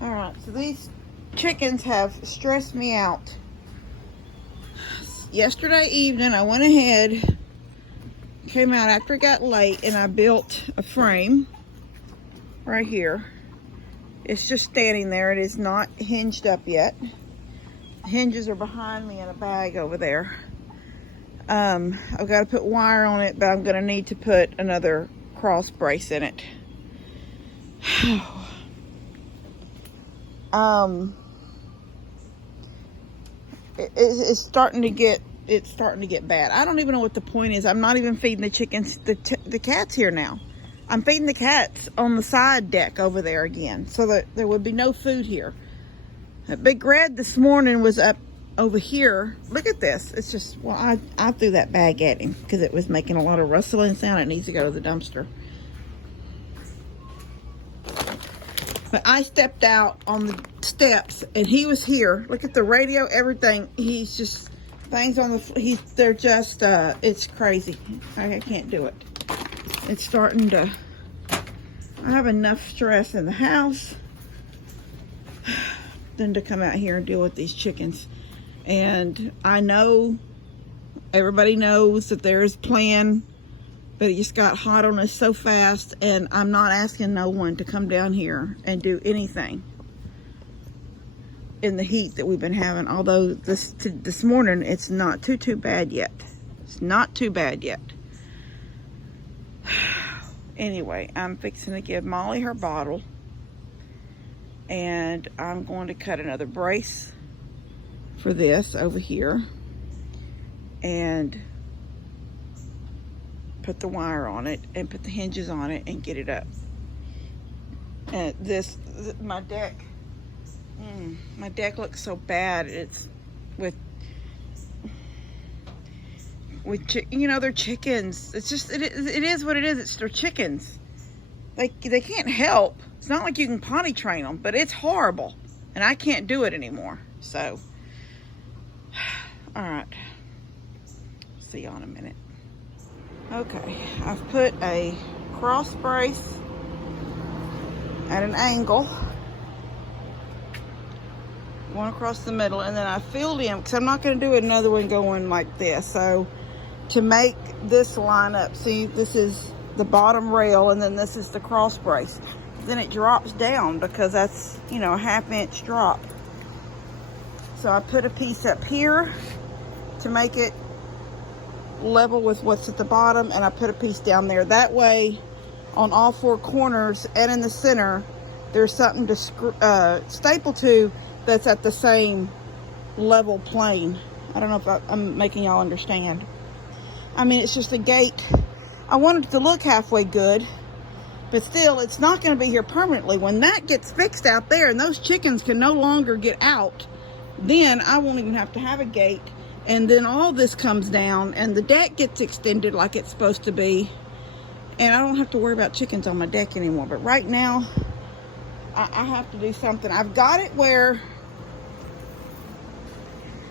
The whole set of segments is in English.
All right, so these chickens have stressed me out. Yesterday evening, I went ahead, came out after it got late, and I built a frame right here. It's just standing there. It is not hinged up yet. The hinges are behind me in a bag over there. I've got to put wire on it, but I'm going to need to put another cross brace in it. It's starting to get bad. I don't even know what the point is. I'm not even feeding the chickens, the cats here now. I'm feeding the cats on the side deck over there again, so that there would be no food here. Big Red this morning was up over here. Look at this. It's just, well, I threw that bag at him because it was making a lot of rustling sound. It needs to go to the dumpster. But I stepped out on the steps and he was here. Look at the radio, everything. He's just, things on the, they're just, it's crazy. I can't do it. It's starting to, I have enough stress in the house than to come out here and deal with these chickens. And I know, everybody knows that there is a plan, but it just got hot on us so fast, and I'm not asking no one to come down here and do anything in the heat that we've been having. Although this morning, it's not too bad yet. It's not too bad yet. Anyway, I'm fixing to give Molly her bottle, and I'm going to cut another brace for this over here and put the wire on it and put the hinges on it and get it up. And my deck looks so bad. It's with you know, they're chickens. It's just, it is what it is. It's their chickens. They can't help. It's not like you can potty train them, but it's horrible, and I can't do it anymore. So, all right. See y'all in a minute. Okay, I've put a cross brace at an angle, one across the middle, and then I filled in, because I'm not going to do another one going like this. So to make this line up, see, this is the bottom rail, and then this is the cross brace. Then it drops down because that's, you know, a 1/2 inch drop. So I put a piece up here to make it level with what's at the bottom, and I put a piece down there. That way, on all 4 corners and in the center, there's something to staple to that's at the same level plane. I don't know if I'm making y'all understand. I mean, it's just a gate. I wanted it to look halfway good, but still, it's not going to be here permanently. When that gets fixed out there and those chickens can no longer get out, then I won't even have to have a gate. And then all this comes down and the deck gets extended like it's supposed to be. And I don't have to worry about chickens on my deck anymore. But right now, I have to do something. I've got it where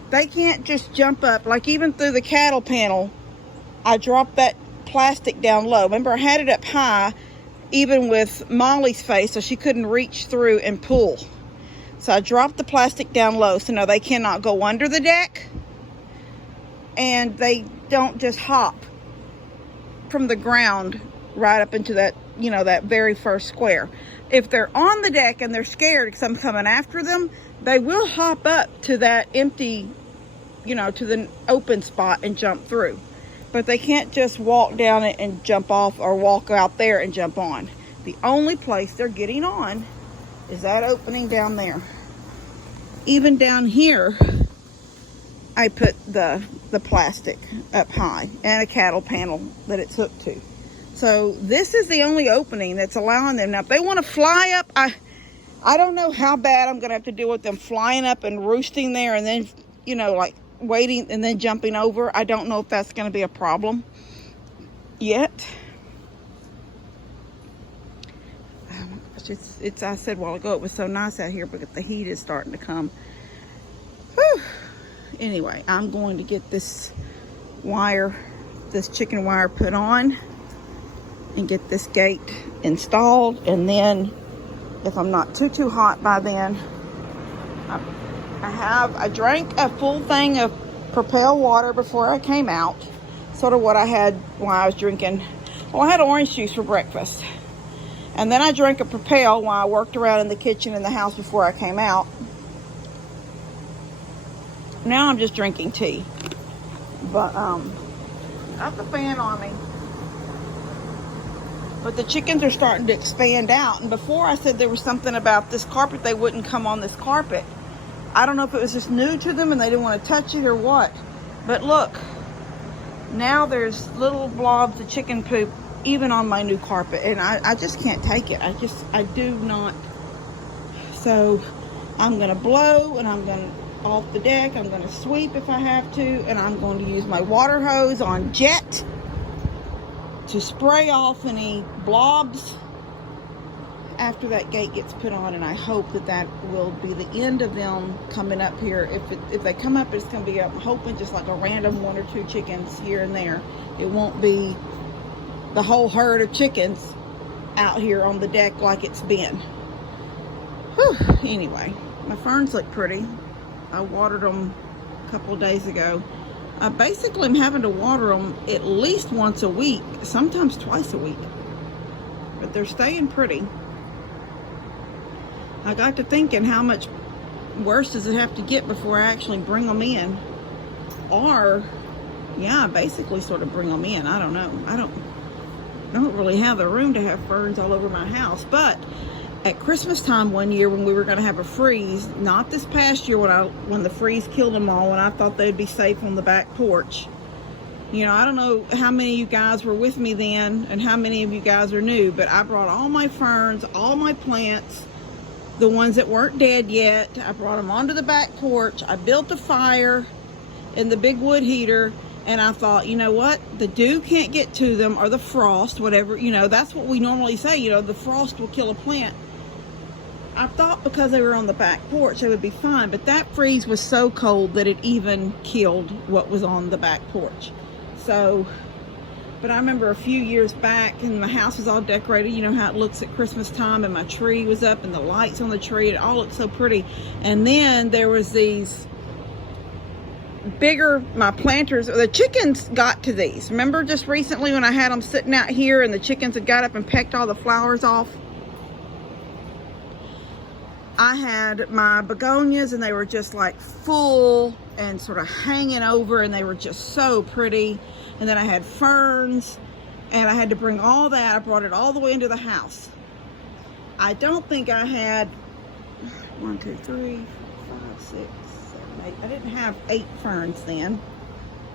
they can't just jump up. Like even through the cattle panel, I dropped that plastic down low. Remember, I had it up high, even with Molly's face, so she couldn't reach through and pull. So I dropped the plastic down low, so now they cannot go under the deck. And they don't just hop from the ground right up into that, you know, that very first square. If they're on the deck and they're scared because I'm coming after them, they will hop up to that empty, you know, to the open spot and jump through. But they can't just walk down it and jump off, or walk out there and jump on. The only place they're getting on is that opening down there. Even down here, I put the plastic up high and a cattle panel that it's hooked to. So this is the only opening that's allowing them. Now, if they want to fly up, I don't know how bad I'm going to have to deal with them flying up and roosting there and then, you know, like waiting and then jumping over. I don't know if that's going to be a problem yet. It's I said a while ago, it was so nice out here, but the heat is starting to come. Whew. Anyway, I'm going to get this wire, this chicken wire put on and get this gate installed, and then if I'm not too hot by then. I drank a full thing of Propel water before I came out. Sort of what I had when I was drinking. Well, I had orange juice for breakfast. And then I drank a Propel while I worked around in the kitchen in the house before I came out. Now I'm just drinking tea. But, got the fan on me. But the chickens are starting to expand out. And before I said there was something about this carpet, they wouldn't come on this carpet. I don't know if it was just new to them and they didn't want to touch it or what. But look, now there's little blobs of chicken poop even on my new carpet. And I just can't take it. I do not. So I'm going to blow and I'm going to off the deck. I'm going to sweep if I have to. And I'm going to use my water hose on jet to spray off any blobs after that gate gets put on, and I hope that will be the end of them coming up here. If they come up, it's going to be, I'm hoping, just like a random 1 or 2 chickens here and there. It won't be the whole herd of chickens out here on the deck like it's been. Whew. Anyway, my ferns look pretty. I watered them a couple of days ago. I basically am having to water them at least once a week, sometimes twice a week. But they're staying pretty. I got to thinking, how much worse does it have to get before I actually bring them in? Or, yeah, basically sort of bring them in. I don't know. I don't really have the room to have ferns all over my house. But at Christmas time one year when we were going to have a freeze, not this past year when the freeze killed them all and I thought they'd be safe on the back porch. You know, I don't know how many of you guys were with me then and how many of you guys are new, but I brought all my ferns, all my plants, the ones that weren't dead yet. I brought them onto the back porch. I built a fire in the big wood heater, and I thought, you know what? The dew can't get to them, or the frost, whatever. You know, that's what we normally say. You know, the frost will kill a plant. I thought because they were on the back porch, they would be fine. But that freeze was so cold that it even killed what was on the back porch. So, but I remember a few years back, and my house was all decorated. You know how it looks at Christmas time, and my tree was up, and the lights on the tree, it all looked so pretty. And then there was these bigger, my planters, the chickens got to these. Remember just recently when I had them sitting out here, and the chickens had got up and pecked all the flowers off? I had my begonias, and they were just like full and sort of hanging over, and they were just so pretty. And then I had ferns, and I had to bring all that. I brought it all the way into the house. I don't think I had 1, 2, 3, 4, 5, 6, 7, 8. I didn't have 8 ferns then.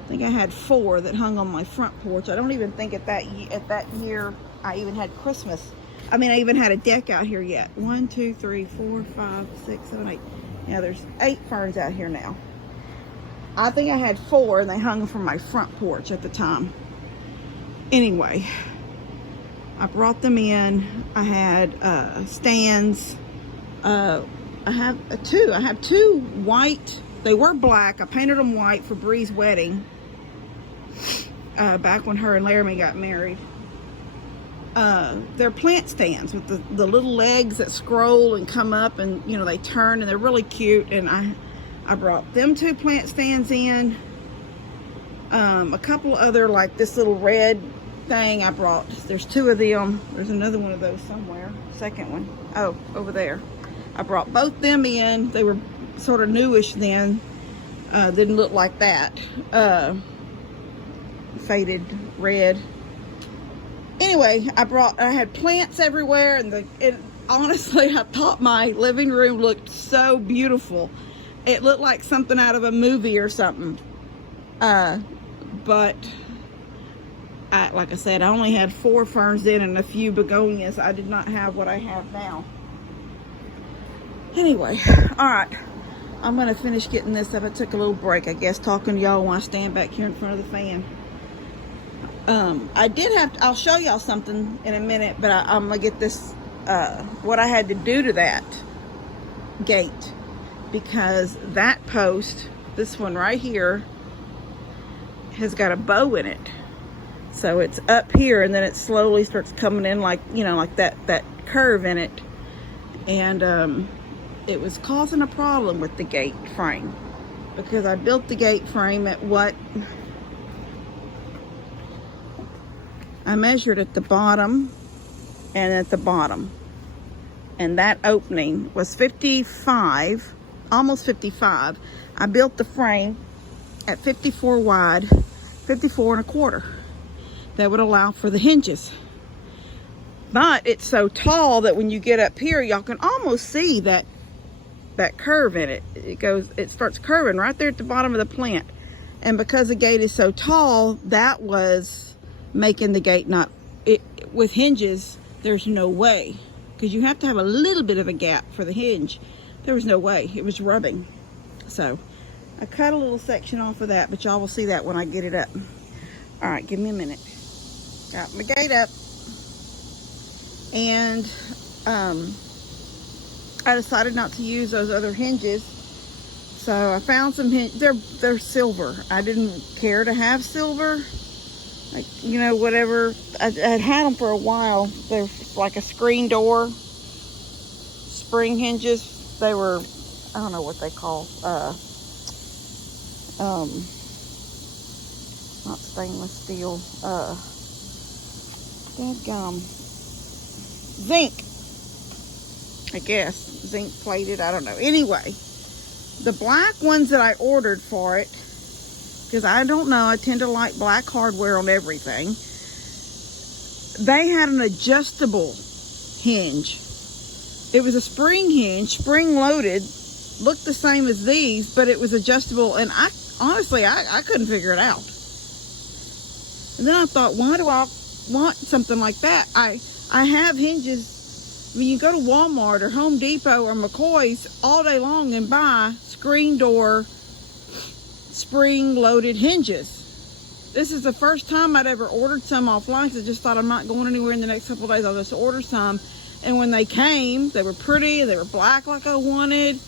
I think I had 4 that hung on my front porch. I don't even think at that year I even had Christmas. I mean, I even had a deck out here yet. 1, 2, 3, 4, 5, 6, 7, 8. Yeah, there's 8 ferns out here now. I think I had 4, and they hung from my front porch at the time. Anyway, I brought them in. I had stands. I have 2. I have 2 white. They were black. I painted them white for Bree's wedding. Back when her and Laramie got married. They're plant stands with the little legs that scroll and come up, and you know, they turn, and they're really cute. And I brought them 2 plant stands in. A couple other, like this little red thing I brought. There's 2 of them. There's another one of those somewhere. Second one. Oh, over there. I brought both them in. They were sort of newish then. Didn't look like that. Faded red. Anyway, I had plants everywhere, and honestly, I thought my living room looked so beautiful. It looked like something out of a movie or something. But like I said, I only had 4 ferns in and a few begonias. I did not have what I have now. Anyway, all right. I'm going to finish getting this up. I took a little break, I guess, talking to y'all while I stand back here in front of the fan. I did have to, I'll show y'all something in a minute, but I'm going to get this, what I had to do to that gate. Because that post, this one right here, has got a bow in it. So it's up here, and then it slowly starts coming in like, you know, like that curve in it. And it was causing a problem with the gate frame, because I built the gate frame at what I measured at the bottom and at the bottom, and that opening was 55, almost 55. I built the frame at 54 wide, 54 and a quarter. That would allow for the hinges. But it's so tall that when you get up here, y'all can almost see that curve in it. It starts curving right there at the bottom of the plant. And because the gate is so tall, that was making the gate not, with hinges, there's no way. Because you have to have a little bit of a gap for the hinge. There was no way, it was rubbing. So I cut a little section off of that, but y'all will see that when I get it up. All right, give me a minute. Got my gate up. And I decided not to use those other hinges. So I found some hinges. They're silver. I didn't care to have silver. Like, you know, whatever. I'd had them for a while. They're like a screen door. Spring hinges. They were, I don't know what they call. Not stainless steel. Dadgum. Zinc, I guess. Zinc plated, I don't know. Anyway, the black ones that I ordered for it, because I don't know, I tend to like black hardware on everything. They had an adjustable hinge. It was a spring hinge, spring loaded, looked the same as these, but it was adjustable, and honestly, I couldn't figure it out. And then I thought, why do I want something like that? I have hinges. I mean, you go to Walmart or Home Depot or McCoy's all day long and buy screen door spring loaded hinges. This is the first time I'd ever ordered some offline, because I just thought I'm not going anywhere in the next couple of days. I'll just order some. And when they came, they were pretty. They were black like I wanted,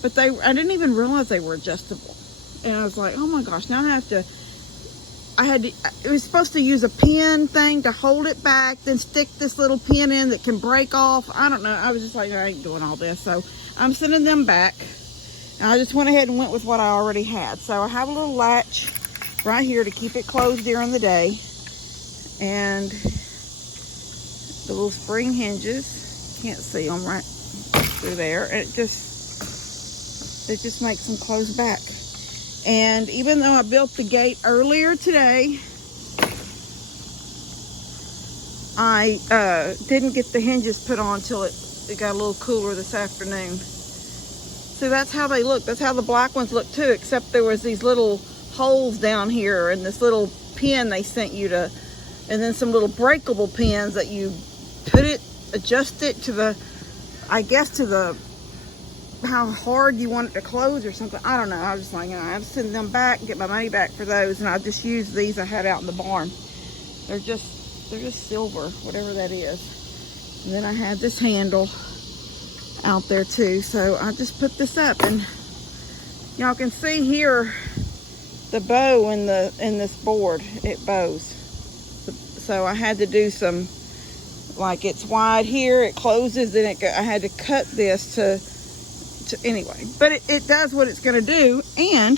but I didn't even realize they were adjustable. And I was like, oh my gosh, now it was supposed to use a pin thing to hold it back, then stick this little pin in that can break off. I don't know. I was just like, I ain't doing all this. So I'm sending them back. And I just went ahead and went with what I already had. So I have a little latch right here to keep it closed during the day. And the little spring hinges. Can't see them right through there. And it just makes them close back. And even though I built the gate earlier today, I didn't get the hinges put on till it got a little cooler this afternoon. So that's how they look. That's how the black ones look too, except there was these little holes down here and this little pin they sent you to, and then some little breakable pins that you adjust it to the, I guess to the, how hard you want it to close or something. I don't know. I was just like, I have to send them back and get my money back for those, and I just used these I had out in the barn. They're just silver, whatever that is. And then I had this handle out there too, so I just put this up, and y'all can see here the bow in this board. It bows. So I had to do some, like, it's wide here, it closes, and I had to cut this to anyway, but it does what it's going to do. And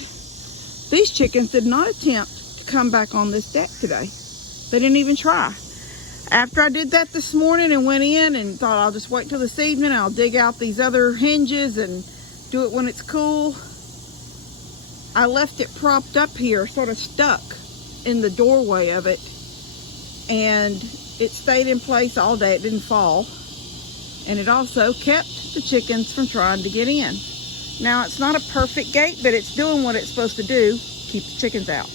these chickens did not attempt to come back on this deck today. They didn't even try. After I did that this morning and went in and thought I'll just wait till this evening, I'll dig out these other hinges and do it when it's cool, I left it propped up here, sort of stuck in the doorway of it, and it stayed in place all day. It didn't fall. And it also kept the chickens from trying to get in. Now, it's not a perfect gate, but it's doing what it's supposed to do, keep the chickens out.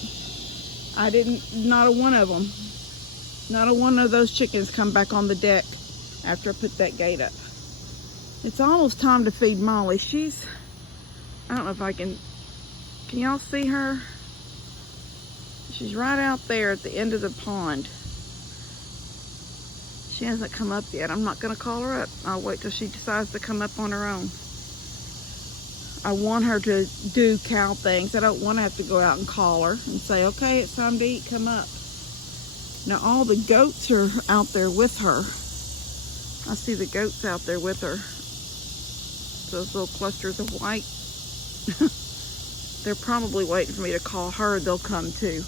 Not a one of them, not a one of those chickens come back on the deck after I put that gate up. It's almost time to feed Molly. I don't know if I can y'all see her? She's right out there at the end of the pond. She hasn't come up yet. I'm not going to call her up. I'll wait till she decides to come up on her own. I want her to do cow things. I don't want to have to go out and call her and say, okay, it's time to eat, come up. Now all the goats are out there with her. I see the goats out there with her. those little clusters of white. They're probably waiting for me to call her. They'll come too.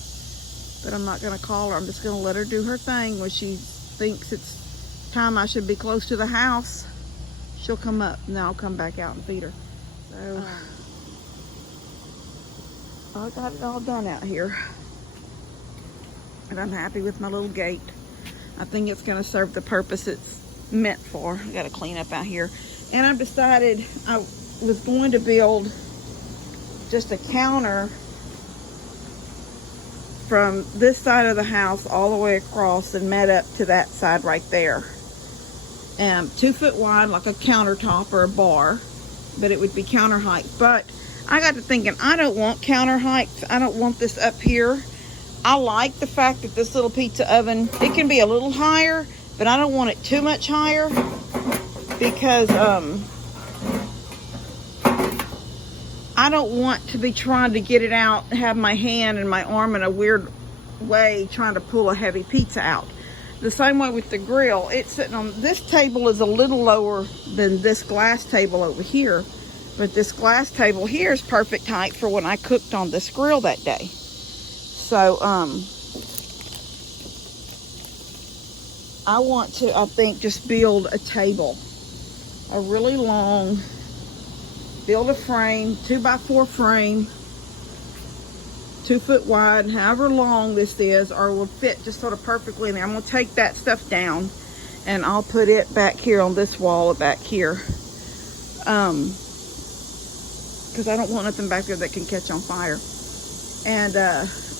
But I'm not going to call her. I'm just going to let her do her thing. When she thinks it's time I should be close to the house, she'll come up, and then I'll come back out and feed her. So I got it all done out here. And I'm happy with my little gate. I think it's going to serve the purpose it's meant for. I got to clean up out here. And I've decided I was going to build just a counter from this side of the house all the way across and met up to that side right there. 2 foot wide, like a countertop or a bar, but it would be counter height. But I got to thinking, I don't want counter height. I don't want this up here. I like the fact that this little pizza oven, it can be a little higher, but I don't want it too much higher because I don't want to be trying to get it out, have my hand and my arm in a weird way trying to pull a heavy pizza out. The same way with the grill. It's sitting on, this table is a little lower than this glass table over here, but this glass table here is perfect height for when I cooked on this grill that day. So, I want to, I think, just build a table, a really long, build a frame, 2x4 frame, 2 foot wide, however long this is, or will fit just sort of perfectly in there. I'm going to take that stuff down and I'll put it back here on this wall back here. Because I don't want nothing back there that can catch on fire. And,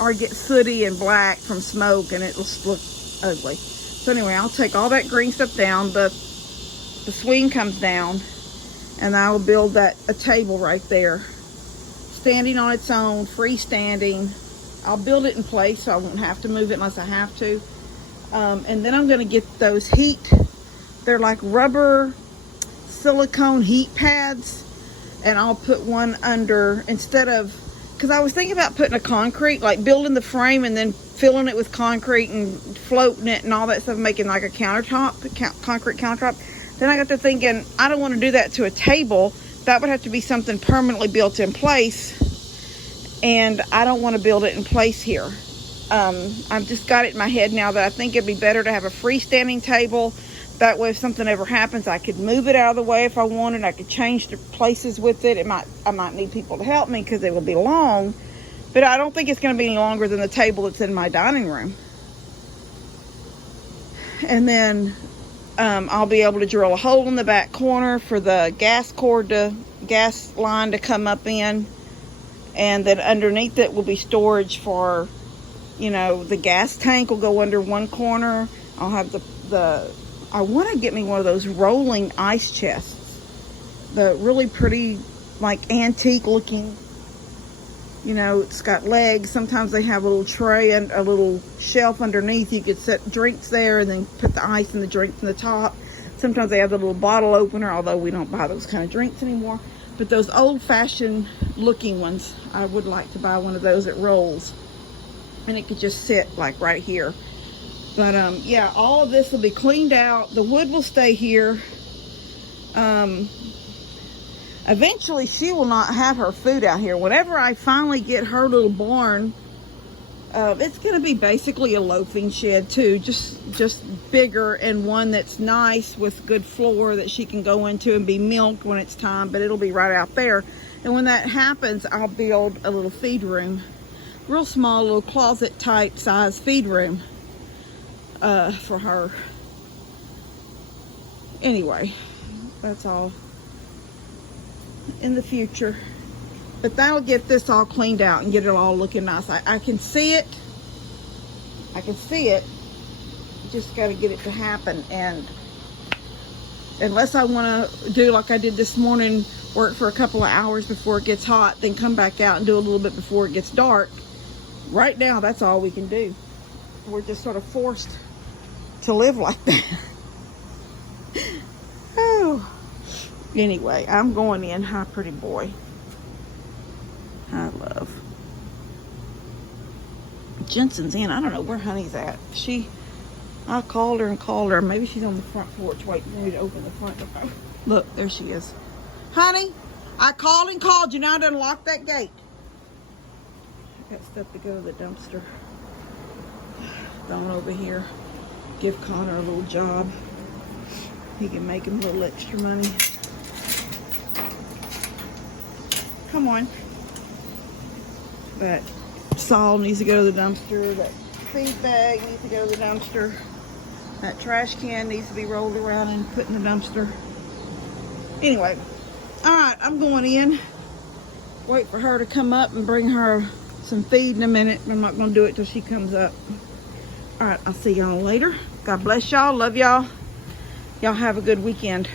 or get sooty and black from smoke and it'll look ugly. So anyway, I'll take all that green stuff down. The swing comes down and I will build that a table right there, standing on its own, freestanding. I'll build it in place so I won't have to move it unless I have to. And then I'm going to get those they're like rubber silicone heat pads, and I'll put one under instead of, because I was thinking about putting a concrete, like building the frame and then filling it with concrete and floating it and all that stuff, making like a countertop, concrete countertop. Then I got to thinking, I don't want to do that to a table. That would have to be something permanently built in place. And I don't want to build it in place here. I've just got it in my head now that I think it'd be better to have a freestanding table. That way if something ever happens, I could move it out of the way if I wanted. I could change the places with it. I might need people to help me because it will be long. But I don't think it's going to be any longer than the table that's in my dining room. And then I'll be able to drill a hole in the back corner for the gas line to come up in. And then underneath it will be storage for, you know, the gas tank will go under one corner. I'll have I want to get me one of those rolling ice chests. The really pretty, like antique looking, you know, it's got legs. Sometimes they have a little tray and a little shelf underneath. You could set drinks there and then put the ice and the drinks in the top. Sometimes they have the little bottle opener, although we don't buy those kind of drinks anymore. But those old-fashioned looking ones, I would like to buy one of those that rolls. And it could just sit like right here. But yeah, all of this will be cleaned out. The wood will stay here. Eventually she will not have her food out here. Whenever I finally get her little barn, it's going to be basically a loafing shed too, just bigger, and one that's nice with good floor that she can go into and be milked when it's time, but it'll be right out there. And when that happens, I'll build a little feed room, real small little closet type size feed room for her. Anyway, that's all in the future. But that'll get this all cleaned out and get it all looking nice. I can see it. I can see it. Just got to get it to happen. And unless I want to do like I did this morning, work for a couple of hours before it gets hot, then come back out and do a little bit before it gets dark. Right now, that's all we can do. We're just sort of forced to live like that. Oh. Anyway, I'm going in. Hi, pretty boy. Hi, love. Jensen's in. I don't know where Honey's at. I called her and called her. Maybe she's on the front porch waiting for me to open the front door. Look, there she is. Honey, I called and called you. Now I done locked that gate. I got stuff to go to the dumpster. Thrown over here. Give Connor a little job. He can make him a little extra money. Come on. That Saul needs to go to the dumpster. That feed bag needs to go to the dumpster. That trash can needs to be rolled around and put in the dumpster. Anyway, all right, I'm going in. Wait for her to come up and bring her some feed in a minute. I'm not going to do it till she comes up. All right, I'll see y'all later. God bless y'all. Love y'all. Y'all have a good weekend.